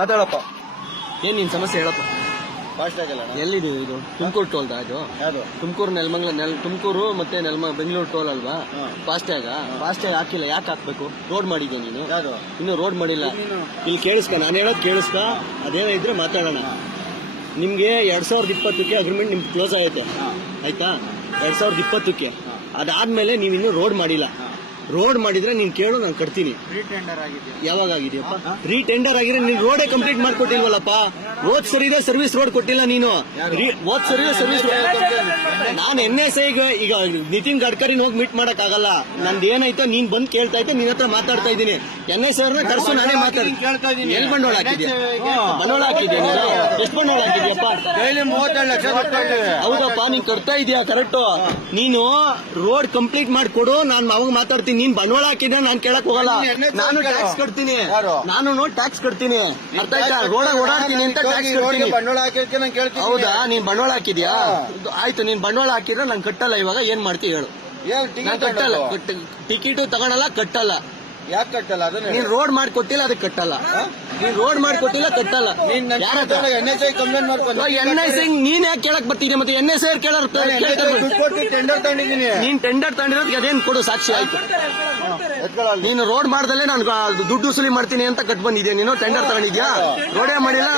ಮಾತಾಡಪ್ಪ. ಏನ್ ನಿನ್ ಸಮಸ್ಯೆ ಹೇಳಪ್ಪ? ಫಾಸ್ಟ್ ಆಗಿಲ್ಲ ಎಲ್ಲಿದೆ ಇದು? ತುಮಕೂರು ಟೋಲ್ದ ಇದು? ಯಾವುದು? ತುಮಕೂರು ನೆಲಮಂಗ್ಲ ನೆಲ್ ತುಮಕೂರು ಮತ್ತೆ ನೆಲಮ ಬೆಂಗಳೂರು ಟೋಲ್ ಅಲ್ವಾ. ಫಾಸ್ಟ್ಯಾಗ ಫಾಸ್ಟ್ಯಾಗ್ ಹಾಕಿಲ್ಲ. ಯಾಕೆ ಹಾಕ್ಬೇಕು? ರೋಡ್ ಮಾಡಿದ್ಯಾ ನೀನು? ಯಾವುದು? ಇನ್ನು ರೋಡ್ ಮಾಡಿಲ್ಲ. ಇಲ್ಲಿ ಕೇಳಿಸ್ಕ ನಾನು ಹೇಳೋದು ಕೇಳಿಸ್ಕ. ಅದೇನೋ ಇದ್ರೆ ಮಾತಾಡೋಣ. ನಿಮಗೆ ಎರಡು ಸಾವಿರದ ಇಪ್ಪತ್ತಕ್ಕೆ ಅಗ್ರಿಮೆಂಟ್ ನಿಮ್ಗೆ ಕ್ಲೋಸ್ ಆಗೈತೆ. ಆಯ್ತಾ? ಎರಡು ಸಾವಿರದ ಇಪ್ಪತ್ತಕ್ಕೆ. ಅದಾದ್ಮೇಲೆ ನೀವು ಇನ್ನೂ ರೋಡ್ ಮಾಡಿಲ್ಲ ರೋಡ್ ಮಾಡಿದ್ರೆ ನೀನ್ ಕೇಳು ನಾನು ಕಟ್ತೀನಿ. ಯಾವಾಗ ಆಗಿದೆಯಪ್ಪ ರೀಟೆಂಡರ್ ಆಗಿದ್ರೆ ನೀನ್ ರೋಡೇ ಕಂಪ್ಲೀಟ್ ಮಾಡ್ಕೊಟ್ಟಿಲ್ವಲ್ಲಪ್ಪ? ಹೋದ್ ಸರಿ ಇದೆ ಸರ್ವಿಸ್ ರೋಡ್ ಕೊಟ್ಟಿಲ್ಲ ನೀನು. ರೀ- ಹೋದ್ ಸರಿ ಸರ್ವಿಸ್ ನಾನು. ಎನ್ ಎಸ್ ಐಗೆ ಈಗ ನಿತಿನ್ ಗಡ್ಕರಿ ಹೋಗಿ ಮೀಟ್ ಮಾಡಕ್ ಆಗಲ್ಲ. ನಂದು ಏನಾಯ್ತೋ ನೀನ್ ಬಂದ್ ಕೇಳ್ತಾ ಇದ್ದೆ ನಿನ್ ಹತ್ರ ಮಾತಾಡ್ತಾ ಇದ್ದೀನಿ. ಎನ್ ಎಸ್ ಅವ್ರನ್ನ ಕರ್ಸು ನಾನೇ ಮಾತಾಡ್ತೀನಿ ಎಲ್ ಬಂಡೋಳ ಎಲ್ಲಿ ಬಂಡವಾಳ ಹಾಕಿದ್ಯಾ. ಬಂಡವಾಳ ಹಾಕಿದ್ಯಾ ಎಷ್ಟು ಬಂಡವಾಳ ಹಾಕಿದ್ಯಪ್ಪ? ಹೌದಪ್ಪ ನೀನ್ ಕಟ್ತಾ ಇದೀಯ ಕರೆಕ್ಟ್ ನೀನು ರೋಡ್ ಕಂಪ್ಲೀಟ್ ಮಾಡ್ಕೊಡು ನಾನ್ ಅವಾಗ ಮಾತಾಡ್ತೀನಿ. ನೀನ್ ಬಂಡವಾಳ ಹಾಕಿದ್ರೆ ನಾನ್ ಕೇಳಕ್ ಹೋಗಲ್ಲ. ನಾನು ಟ್ಯಾಕ್ಸ್ ಕಟ್ತೀನಿ? ನಾನು ಟ್ಯಾಕ್ಸ್ ಕಟ್ತೀನಿ. ಅರ್ಥ ಆಯ್ತಾ? ರೋಡ್ ಓಡಾಡ್ತೀನಿ ಅಂತ ಟ್ಯಾಕ್ಸ್ ಕಟ್ತೀನಿ. ಬಂಡವಾಳ ಹಾಕಿರ್ತೀನಿ ನಾನು ಕೇಳ್ತೀನಿ. ಹೌದಾ? ನೀನ್ ಬಂಡವಾಳ ಹಾಕಿದ್ಯಾ? ಆಯ್ತು. ನೀನ್ ಬಂಡವಾಳ ಹಾಕಿದ್ರೆ ನಾನ್ ಕಟ್ಟಲ್ಲ. ಇವಾಗ ಏನ್ ಮಾಡ್ತೀವಿ ಹೇಳು. ಟಿಕೆಟ್ ತಗೊಳಲ್ಲ ಕಟ್ಟಲ್ಲ. ಯಾಕೆ ಕಟ್ಟಲ್ಲ? ಅದನ್ನ ನೀನ್ ರೋಡ್ ಮಾಡ್ಕೊಟ್ಟಿಲ್ಲ ಅದಕ್ಕೆ ಕಟ್ಟಲ್ಲ. ನೀನ್ ರೋಡ್ ಮಾಡ್ಕೊಟ್ಟಿಲ್ಲ ಕಟ್ಟಲ್ಲ? ಎನ್ ಎಸ್ ಐ ಕಂಪ್ಲೇಂಟ್ ಮಾಡ್ಕೊಂಡು ಎನ್ ಐ ಸಿಂಗ್ ನೀನ್ ಯಾಕೆ ಕೇಳಕ್ ಬರ್ತೀನಿ ಮತ್ತೆ ಎನ್ ಎಸ್ ಐ ಕೊಟ್ಟು ಟೆಂಡರ್ ತಗೊಂಡಿದ್ದೀನಿ. ನೀನ್ ಟೆಂಡರ್ ತಗೊಂಡಿರೋದಕ್ಕೆ ಅದೇನ್ ಕೊಡು ಸಾಕ್ಷಿ ಆಯ್ತು. ನೀನು ರೋಡ್ ಮಾಡ್ದಲ್ಲೇ ನಾನು ದುಡ್ಡು ವಸೂಲಿ ಮಾಡ್ತೀನಿ ಅಂತ ಕಟ್ ಬಂದಿದ್ಯಾ ನೀನು? ಟೆಂಡರ್ ತಗೊಂಡಿದ್ಯಾ? ರೋಡೇ ಮಾಡಿಲ್ಲ?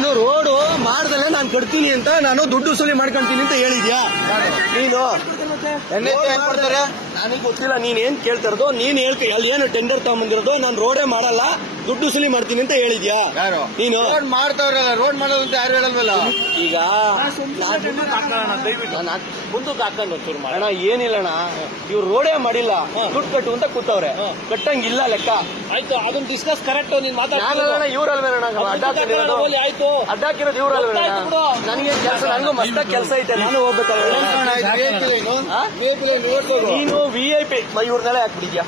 ನಾನು ರೋಡು ಮಾಡ್ದಲ್ಲೇ ನಾನು ಕಟ್ತೀನಿ ಅಂತ ನಾನು ದುಡ್ಡು ವಸೂಲಿ ಮಾಡ್ಕೊಂತೀನಿ ಅಂತ ಹೇಳಿದ್ಯಾ? ನೀನು ಕೊಡ್ತಾರೆ? ನನಗೆ ಗೊತ್ತಿಲ್ಲ ನೀನ್ ಏನ್ ಕೇಳ್ತಿರೋದು ನೀನ್ ಹೇಳ್ತಿ ಅಲ್ಲಿ ಏನು ಟೆಂಡರ್ ತಗೊಂಬಂದಿರೋದು ನಾನು ರೋಡೇ ಮಾಡಲ್ಲ ದುಡ್ಡು ವಸೂಲಿ ಮಾಡ್ತೀನಿ ಅಂತ ಹೇಳಿದ್ಯಾ? ಯಾರು? ನೀನು? ರೋಡ್ ಮಾಡ್ತಾವ್ರಲ್ಲ ರೋಡ್ ಮಾಡೋದು ಅಂತ ಯಾರು ಹೇಳಲ್ವಲ್ಲ? ಈಗ ಮುಂದಕ್ಕೆ ಹಾಕೊಂಡು ಒಂಚೂರು ಅಣ್ಣ ಏನಿಲ್ಲ ಅಣ್ಣ. ಇವ್ರು ರೋಡೇ ಮಾಡಿಲ್ಲ ದುಡ್ಡು ಕಟ್ಟು ಅಂತ ಕೂತವ್ರೆ. ಕಟ್ಟಂಗಿಲ್ಲ ಲೆಕ್ಕ. ಆಯ್ತು ಅದನ್ನ ಡಿಸ್ಕಸ್ ಕರೆಕ್ಟ್ ನೀನ್ ಇವ್ರಲ್ವೇನಣ್ಣ ಹಾಕಿರೋದು ಆಯ್ತು. ಅಡ್ಡಾಕಿರೋದು ಇವ್ರಲ್ವೇನಣ್ಣ. ನನಗೆ ಕೆಲಸ ನನಗೂ ಮಸ್ತ ಕೆಲಸ ಐತೆ ನಾನು ಹೋಗ್ಬೇಕಾದ್ರೆ? ನೀನು ವಿ ಐ ಪಿ ಇವ್ರನ್ನೆಲ್ಲ ಯಾಕೆ ಬಿಡಿದ್ಯಾ?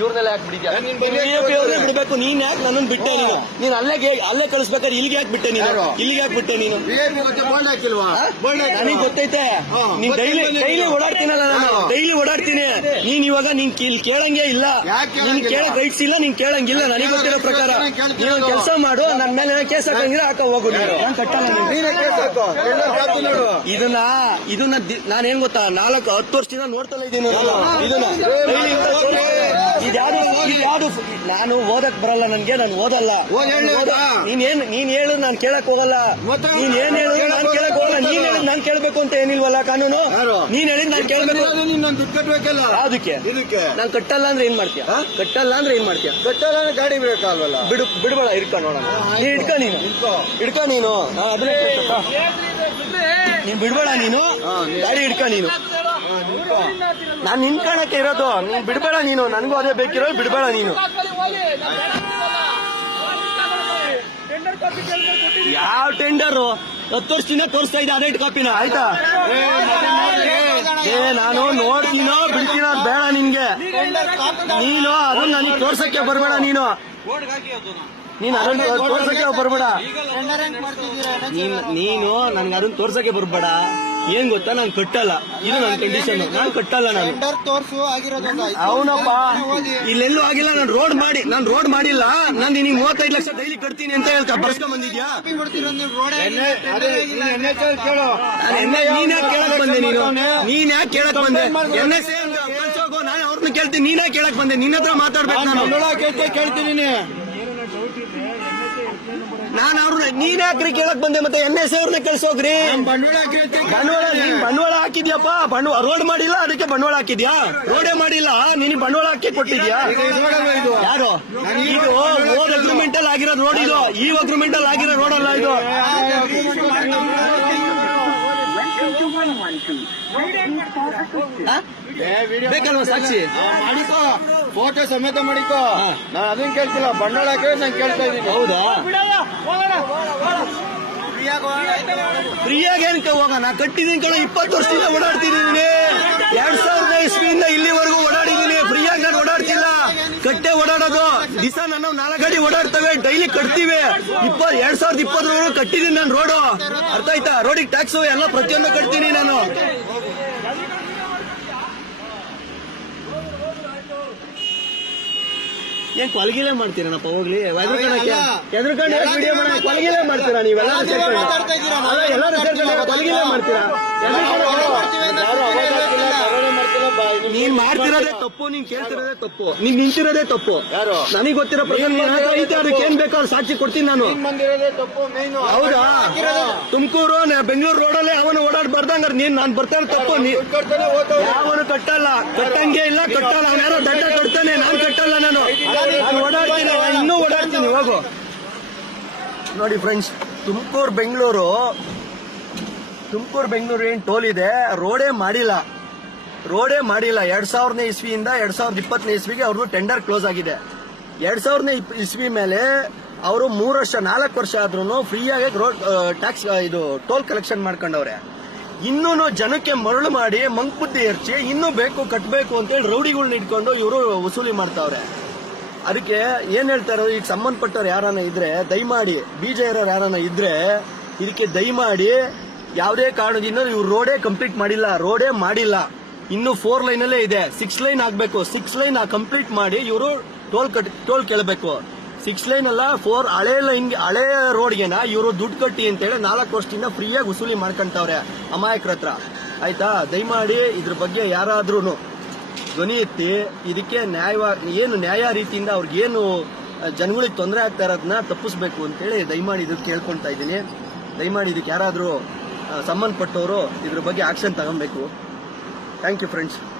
ಇವ್ರನ್ನೆಲ್ಲ ಯಾಕೆ ಬಿಡಿದ್ಯಾ? ನೀನ್ ವಿ ಐ ಪಿ ಅವ್ರನ್ನೇ ಬಿಡಬೇಕು. ನೀನ್ ಯಾಕೆ ನನ್ನನ್ನು ಬಿಟ್ಟೆ ನೀನು? ನೀನ್ ಅಲ್ಲೇ ಅಲ್ಲೇ ಕಳಿಸ್ಬೇಕಾದ್ರೆ ಇಲ್ಲಿಗೆ ಯಾಕೆ ಬಿಟ್ಟೆ ನೀನು? ಇಲ್ಲಿಗೆ ಯಾಕೆ ಬಿಟ್ಟೆ ನೀನು? ನನಗೆ ಗೊತ್ತೈತೆ. ನೀನ್ ಡೈಲಿ ಡೈಲಿ ಓಡಾಡ್ತೀನಲ್ಲ ನಾನು. ಡೈಲಿ ಓಡಾಡ್ತೀನಿ. ನೀನ್ ಇವಾಗ ನೀನ್ ಕೇಳಂಗೆ ಇಲ್ಲ. ನಿನ್ ನೀನ್? ಕೇಳಕ್ ರೈಟ್ಸ್ ಇಲ್ಲ ನೀನ್ ಕೇಳಂಗಿಲ್ಲ. ನನಗೆ ಗೊತ್ತಿರೋ ಪ್ರಕಾರ. ನೀವು ನೀನು ಕೆಲಸ ಮಾಡು ನನ್ನ ಮೇಲೆ ಕೇಸ್ ಹಾಕಂಗಿಲ್ಲ ಹಾಕ ಹೋಗು ನೀನು. ನಾನು ಕಟ್ಟಲ್ಲ ನೀನೇ ಇದನ್ನ ಇದನ್ನ ನಾನೇನ್ ನಾನ್ ಏನ್ ಗೊತ್ತಾ? ನಾಲ್ಕು ಹತ್ತು ವರ್ಷದಿಂದ ನೋಡ್ತಾ ಇದ್ದೀನಿ ನಾನು. ಓದಕ್ ಬರಲ್ಲ ನನ್ಗೆ ನಾನು ಓದಲ್ಲ ಓದ್ ಹೇಳು. ಓದ- ನೀನ್ ಏನ್ ನೀನ್ ಹೇಳು ನಾನು ಕೇಳಕ್ ಹೋಗಲ್ಲ ಮತ್ತೆ? ನೀನ್ ಏನ್ ಹೇಳು ನಾನು ಕೇಳಕ್ ಹೋಗಲ್ಲ ನೀನ್ ಹೇಳಿದ್ ನಾನ್ ಕೇಳ್ಬೇಕು ಅಂತ ಏನಿಲ್ವಲ್ಲ ಕಾನೂನು? ನೀನ್ ಹೇಳಿದ್ ನಾನ್ ಕೇಳ್ಬೇಕು ಕಟ್ಟಬೇಕಲ್ಲ ಅದಕ್ಕೆ ನಾನ್ ಕಟ್ಟಲ್ಲ ಅಂದ್ರೆ ಏನ್ ಮಾಡ್ತೀಯ ಕಟ್ಟಲ್ಲ ಅಂದ್ರೆ ಏನ್ ಮಾಡ್ತೀಯ ಕಟ್ಟಲ್ಲ ಅಂದ್ರೆ ಗಾಡಿ ಬಿಡಕ್ಕಾಗಲ್ಲ ಬಿಡು ಬಿಡ್ಬೇಡ ಇಡ್ಕ ನೋಡೋಣ ನೀನ್ ಇಡ್ಕ ನೀನು ಇಡ್ಕ ನೀನು ನಾ ನೀನ್ ಬಿಡ್ಬೇಡ ನೀನು ಹಾ, ಗಾಡಿ ಇಡ್ಕ ನೀನು ನಾನ್ ಕಾಣಕ್ಕೆ ಇರೋದು. ನೀನ್ ಬಿಡ್ಬೇಡ ನೀನು. ನನಗೂ ಅದೇ ಬೇಕಿರೋ ಬಿಡ್ಬೇಡ ನೀನು. ಯಾವ ಟೆಂಡರ್? ಹತ್ತು ವರ್ಷದಿಂದ ತೋರಿಸ್ತಾ ಇದ್ದೆ ಅದೇ ಕಾಪಿನ ಆಯ್ತಾ? ಏ ನಾನು ನೋಡ್ತೀನೋ ಬಿಡ್ತೀನೋ ಅದ್ ಬೇಡ ನಿನ್ಗೆ. ನೀನು ಅದನ್ನ ನನಗೆ ತೋರ್ಸಕ್ಕೆ ಬರ್ಬೇಡ ನೀನು. ನೀನ್ ಅದನ್ನ ತೋರ್ಸಕ್ಕೆ ಬರ್ಬೇಡ. ನೀನು ನನ್ಗೆ ಅದನ್ನ ತೋರ್ಸಕ್ಕೆ ಬರ್ಬೇಡ. ಏನ್ ಗೊತ್ತಾ? ನಾನು ಕಟ್ಟಲ್ಲ. ಇದು ನನ್ನ ಕಂಡೀಷನ್ ನಾನು ಕಟ್ಟಲ್ಲ ನಾನು. ತೋರ್ಸು. ಅವನಪ್ಪ. ಇಲ್ಲೆಲ್ಲೂ ಆಗಿಲ್ಲ. ನಾನು ರೋಡ್ ಮಾಡಿ ನಾನು ರೋಡ್ ಮಾಡಿಲ್ಲ. ನಾನು ನಿನಗೆ ಮೂವತ್ತೈದು ಲಕ್ಷ ಡೈಲಿ ಕಟ್ತೀನಿ ಅಂತ ಹೇಳ್ತಾ ಬರ್ಸ್ಕೊಂಡ್ ಬಂದಿದ್ಯಾ? ನಾನು ಯಾಕೆ ಕೇಳಕ್ ಬಂದೆ ನೀನು? ನೀನ್ ಯಾಕೆ ಕೇಳಕ್ ಬಂದೆ? ಎನ್ ಎಸ್ ನಾನು ಅವ್ರನ್ನ ಕೇಳ್ತೀನಿ. ನೀನ್ ಯಾಕೆ ಕೇಳಕ್ ಬಂದೆ? ನಿನ್ನ ಹತ್ರ ಮಾತಾಡ್ಬೇಕು ನಾನು ಕೇಳ್ತೀನಿ ನಾನು ಅವ್ರನ್ನ ನೀನ್ ಯಾಕ್ರಿ ಕೇಳಕ್ ಬಂದೆ ಮತ್ತೆ ಎನ್ ಎಸ್ ಅವ್ರನ್ನ ಕಳ್ಸೋಗ್ರಿ ಬಂಡವಾಳ ನೀನ್ ಬಂಡವಾಳ ಹಾಕಿದ್ಯಪ್ಪ? ಬಂಡವಾಳ ರೋಡ್ ಮಾಡಿಲ್ಲ ಅದಕ್ಕೆ ಬಂಡವಾಳ ಹಾಕಿದ್ಯಾ? ರೋಡೇ ಮಾಡಿಲ್ಲ ನೀನ್ ಬಂಡವಾಳ ಹಾಕಿ ಕೊಟ್ಟಿದ್ಯಾ? ಯಾರು? ಇದು ರೋಡ್ ಅಗ್ರಿಮೆಂಟ್ ಅಲ್ಲಿ ಆಗಿರೋ ರೋಡ್ ಇದು. ಈ ಅಗ್ರಿಮೆಂಟ್ ಅಲ್ಲಿ ಆಗಿರೋ ರೋಡ್ ಅಲ್ಲ ಇದು? ಬೇಕಲ್ವಾ ಸಾಕ್ಷಿ? ಫೋಟೋ ಸಮೇತ ಮಾಡಿಕೊ. ನಾನ್ ನಾನು ಅದನ್ನ ಕೇಳ್ತಿಲ್ಲ ಬಂಡವಾಳ ಹಾಕಿದ್ರೆ ನಾನು ಕೇಳ್ತಾ ಇದ್ದೀನಿ. ಹೌದಾ? ಫ್ರೀಯಾಗಿ ಕೇವಾಗ ನಾ ಕಟ್ಟಿದೀನಿ ಕೇಳ ಇಪ್ಪತ್ತು ವರ್ಷದಿಂದ ಓಡಾಡ್ತಿದ್ದೀನಿ. ಎರಡ್ ಸಾವಿರದ ಇಸ್ವಿಯಿಂದ ಇಲ್ಲಿವರೆಗೂ ಓಡಾಡಿದ್ದೀನಿ. ಫ್ರೀಯಾಗಿ ನಾನು ಓಡಾಡ್ತಿಲ್ಲ. ಕಟ್ಟೆ ಓಡಾಡೋದು. ದಿಸ ನನ್ನ ನಾಲ್ಕು ಗಾಡಿ ಓಡಾಡ್ತವೆ ಡೈಲಿ ಕಟ್ತೀವಿ. ಇಪ್ಪ ಎರಡ್ ಸಾವಿರದ ಇಪ್ಪತ್ತರವರೆಗೂ ಕಟ್ಟಿದ್ದೀನಿ ನಾನು ರೋಡು. ಅರ್ಥ ಆಯ್ತಾ? ರೋಡಿಗೆ ಟ್ಯಾಕ್ಸ್ ಎಲ್ಲ ಪ್ರತಿಯೊಂದು ಕಟ್ತೀನಿ ನಾನು. ಏನ್ ಕೊಲಗಿಲೆ ಮಾಡ್ತೀರನಪ್ಪ? ಹೋಗ್ಲಿ. ಎದ್ರುಕಣಕ್ಕೆ. ಎದ್ರುಕೊಂಡು ವಿಡಿಯೋ ಮಾಡ ಕೊಲಗಿಲೆ ಮಾಡ್ತೀರಾ ನೀವೆಲ್ಲ ಸೇರ್ಕೊಂಡು? ಎಲ್ಲರೂ ಸೇರ್ಕೊಂಡು ಕೊಲಗಿಲೆ ಮಾಡ್ತೀರಾ? ಯಾರು ನೀನ್ ಮಾಡ್ತಿರೋದೇ ತಪ್ಪು ನೀನ್ ಕೇಳ್ತಿರೋದೇ ತಪ್ಪು. ನೀನ್ ನಿಂತಿರೋದೇ ತಪ್ಪು. ಯಾರು? ನನಗೆ ಗೊತ್ತಿರೋ ಪ್ರಕಾರ ನೀನ್ ಹತ್ರ ಐತೆ ಅದಕ್ಕೆ ಏನ್ ಬೇಕಾದ್ರೂ ಸಾಕ್ಷಿ ಕೊಡ್ತೀನಿ ನಾನು. ನೀನ್ ಬಂದಿರೋದೇ ತಪ್ಪು ಮೇನ್ ಹೌದಾ? ತುಮಕೂರು ಬೆಂಗಳೂರು ರೋಡಲ್ಲೇ ಅವನು ಓಡಾಡ್ಬಾರ್ದಂಗಾರ ನೀನ್ ನಾನ್ ಬರ್ತಾನೆ ತಪ್ಪು. ನೀ ಅವನು ಯಾವನು ಕಟ್ಟಲ್ಲ. ಕಟ್ಟಂಗೆ ಇಲ್ಲ ಕಟ್ಟಲ್ಲ. ಅವ್ನು ಯಾರೋ ದಂಡ ಕಟ್ತಾನೆ ನಾನ್ ಕಟ್ಟಲ್ಲ ನಾನು. ನಾನು ಓಡಾಡ್ತೀನಿ. ನಾನು ಇನ್ನೂ ಓಡಾಡ್ತೀನಿ. ಹೋಗು. ನೋಡಿ ಫ್ರೆಂಡ್ಸ್ ತುಮಕೂರು ಬೆಂಗಳೂರು ತುಮಕೂರು ಬೆಂಗಳೂರು ಏನ್ ಟೋಲ್ ಇದೆ? ರೋಡೇ ಮಾಡಿಲ್ಲ. ರೋಡೇ ಮಾಡಿಲ್ಲ. ಎರಡ್ ಸಾವಿರನೇ ಇಸ್ವಿಯಿಂದ ಎರಡ್ ಸಾವಿರದ ಇಪ್ಪತ್ತನೇ ಇಸ್ವಿಗೆ ಅವ್ರದ್ದು ಟೆಂಡರ್ ಕ್ಲೋಸ್ ಆಗಿದೆ. ಎರಡ್ ಸಾವಿರನೇ ಇಸ್ವಿ ಮೇಲೆ ಅವರು ಮೂರು ವರ್ಷ, ನಾಲ್ಕು ವರ್ಷ ಆದ್ರೂ ಫ್ರೀಯಾಗಿ ರೋಡ್ ಟ್ಯಾಕ್ಸ್ ಇದು ಟೋಲ್ ಕಲೆಕ್ಷನ್ ಮಾಡ್ಕೊಂಡವ್ರೆ. ಇನ್ನೂ ಜನಕ್ಕೆ ಮರಳು ಮಾಡಿ ಮಂಕ್ ಬುದ್ಧಿ ಎರಚಿ, ಇನ್ನೂ ಬೇಕು ಕಟ್ಟಬೇಕು ಅಂತೇಳಿ ರೌಡಿಗಳನ್ನ ಇಟ್ಕೊಂಡು ಇವರು ವಸೂಲಿ ಮಾಡ್ತಾವ್ರೆ. ಅದಕ್ಕೆ ಏನ್ ಹೇಳ್ತಾರೋ, ಈಗ ಸಂಬಂಧಪಟ್ಟವ್ರು ಯಾರನ್ನ ಇದ್ರೆ ದಯಮಾಡಿ ಬೀಜ ಯಾರನ್ನ ಇದ್ರೆ ಇದಕ್ಕೆ ದಯಮಾಡಿ, ಯಾವುದೇ ಕಾರಣದಿಂದ ಇವ್ರು ರೋಡೇ ಕಂಪ್ಲೀಟ್ ಮಾಡಿಲ್ಲ ರೋಡೇ ಮಾಡಿಲ್ಲ. ಇನ್ನು ಫೋರ್ ಲೈನ್ ಅಲ್ಲೇ ಇದೆ. ಸಿಕ್ಸ್ ಲೈನ್ ಆಗಬೇಕು. ಸಿಕ್ಸ್ ಲೈನ್ ಕಂಪ್ಲೀಟ್ ಮಾಡಿ ಇವರು ಟೋಲ್ ಕಟ್ ಟೋಲ್ ಕೇಳಬೇಕು. ಸಿಕ್ಸ್ ಲೈನ್ ಅಲ್ಲ ಫೋರ್ ಹಳೆ ಲೈನ್ ಹಳೆ ರೋಡ್ಗೆನ ಇವರು ದುಡ್ಡು ಕಟ್ಟಿ ಅಂತೇಳಿ ನಾಲ್ಕು ವರ್ಷದಿಂದ ಫ್ರೀಯಾಗಿ ವಸೂಲಿ ಮಾಡ್ಕೊಂತವ್ರೆ ಅಮಾಯಕರ ಹತ್ರ. ಆಯ್ತಾ? ದಯಮಾಡಿ ಇದ್ರ ಬಗ್ಗೆ ಯಾರಾದ್ರೂ ಧ್ವನಿ ಎತ್ತಿ, ಇದಕ್ಕೆ ನ್ಯಾಯ ಏನು ನ್ಯಾಯ ರೀತಿಯಿಂದ ಅವ್ರಿಗೇನು ಜನಗಳಿಗೆ ತೊಂದರೆ ಆಗ್ತಾ ಇರೋದನ್ನ ತಪ್ಪಿಸ್ಬೇಕು ಅಂತೇಳಿ ದಯಮಾಡಿ ಇದಕ್ಕೆ ಕೇಳ್ಕೊಳ್ತಾ ಇದ್ದೀನಿ. ದಯಮಾಡಿ ಇದಕ್ಕೆ ಯಾರಾದರೂ ಸಂಬಂಧಪಟ್ಟವರು ಇದ್ರ ಬಗ್ಗೆ ಆಕ್ಷನ್ ತಗೊಬೇಕು. Thank you, friends.